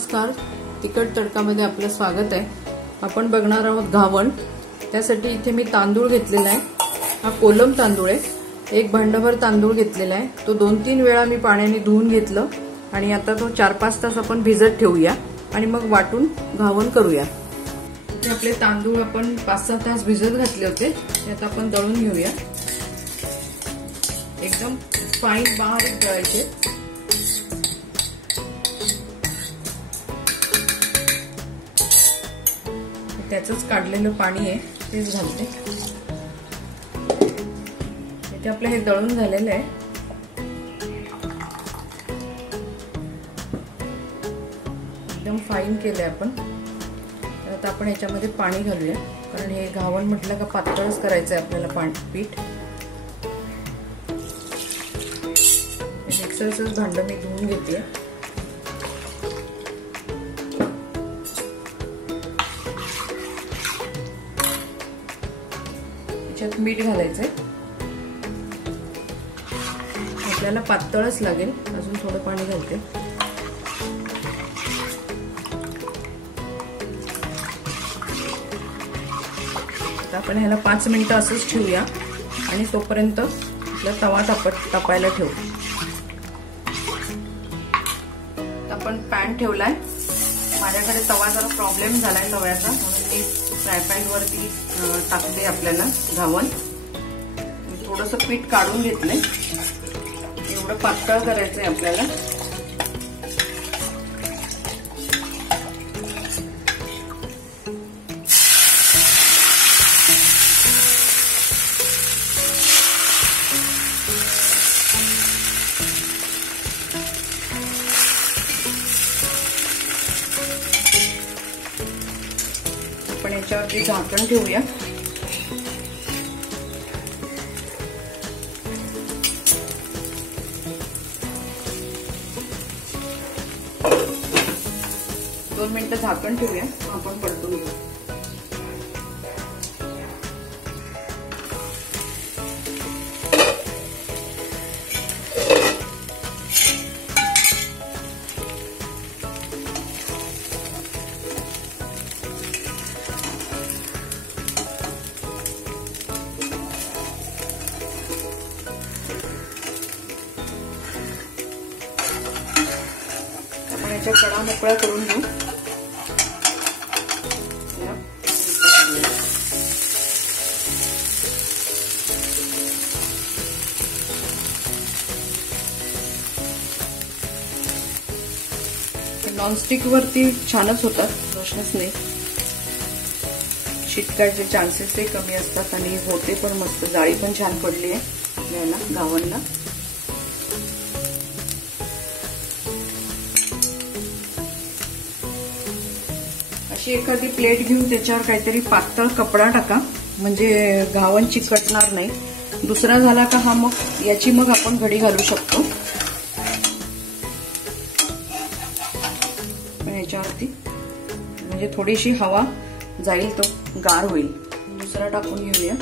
नमस्कार, तिखट तडकामध्ये आपलं स्वागत आहे। आपण बघणार आहोत घावण। त्यासाठी इथे मी तांदूळ घेतलेला आहे। हा कोलम तांदूळ आहे। एक भांडभर तांदूळ घेतलेला आहे। तो 2-3 वेळा मी पाण्याने धुवून घेतलं आणि आता तो 4-5 तास आपण भिजत ठेवूया आणि मग वाटून घावण करूया। हे आपले तांदूळ आपण 5-6 तास भिजत घातले होते, ते आता आपण दळून घेऊया। एकदम फाईन बारीक दळायचे। त्याचंच काढलेलं पाणी आहे तेच घालते। इथे आपलं हे दळून झालेलं आहे। एकदम फाईन केलंय आपण। तर आता आपण याच्यामध्ये पाणी घालूया, कारण हे घावण म्हटलं का पातळच करायचं आहे आपल्याला पीठ। मिक्सरचंच भांडं मी धुवून घेते। त्याच्यात मीठ घालायचंय। आपल्याला पातळच लागेल, अजून थोडं पाणी घालते। आता आपण ह्याला 5 मिनिटं असंच ठेवूया आणि तोपर्यंत आपला तवा तापायला ठेवू। आपण पॅन ठेवलाय। माझ्याकडे तवा जरा प्रॉब्लेम झालाय तव्याचा, म्हणून मी फ्राय पॅन वरती टाकते आपल्याला घावण। थोडंसं पीठ काढून घेतलंय। एवढं पातळ करायचंय आपल्याला। आपण याच्यावरती झाकण ठेवूया। दोन मिनिटं झाकण ठेवूया, आपण परतून घेऊ। आपण याच्या कडा मोकळा करून घेऊ। नॉनस्टिक वरती छानच होतात, प्रश्नच नाही। चिटकायचे चान्सेस कमी असतात आणि होते पण मस्त। जाळी पण छान पडली आहे आपल्याला घावणला। अशी एखादी प्लेट घेऊन त्याच्यावर काहीतरी पातळ कपडा टाका, म्हणजे घावण चिकटणार नाही। दुसरा झाला का हा मग याची मग आपण घडी घालू शकतो। याच्यावरती म्हणजे थोडीशी हवा जाईल, तो गार होईल। दुसरा टाकून घेऊया।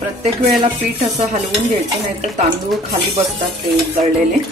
प्रत्येक वेळेला पीठ असं हलवून घ्यायचं, नाहीतर तांदूळ खाली बसतात ते तळलेले।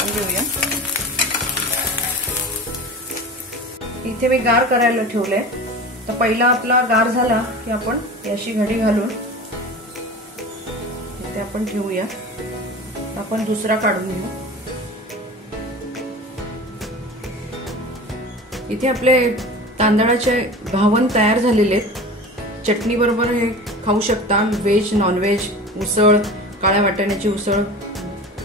काढून घेऊया. इथे मी गार करायला ठेवलंय. तर पहिला आपला गार झाला की आपण अशी घडी घालून इथे आपण ठेवूया. आपण दुसरा काढून घेऊ. इथे आपले तांदळाचे घावन तयार झालेले आहेत. चटणी बरोबर हे खाऊ शकता. व्हेज नॉनव्हेज उसळ, काळ्या वाटाण्याची उसळ,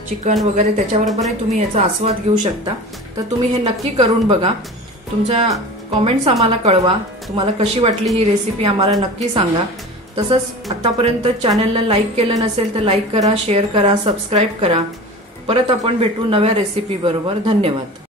चिकन वगैरे त्याच्याबरोबर तुम्ही याचा आस्वाद घेऊ शकता. तर तुम्ही हे नक्की करून बघा. तुमच्या कॉमेंट्स आम्हाला कळवा. तुम्हाला कशी वाटली ही रेसिपी आम्हाला नक्की सांगा. तसंच आतापर्यंत चॅनलला लाईक केलं नसेल तर लाईक करा, शेअर करा, सबस्क्राईब करा. परत आपण भेटू नव्या रेसिपी बरोबर. धन्यवाद.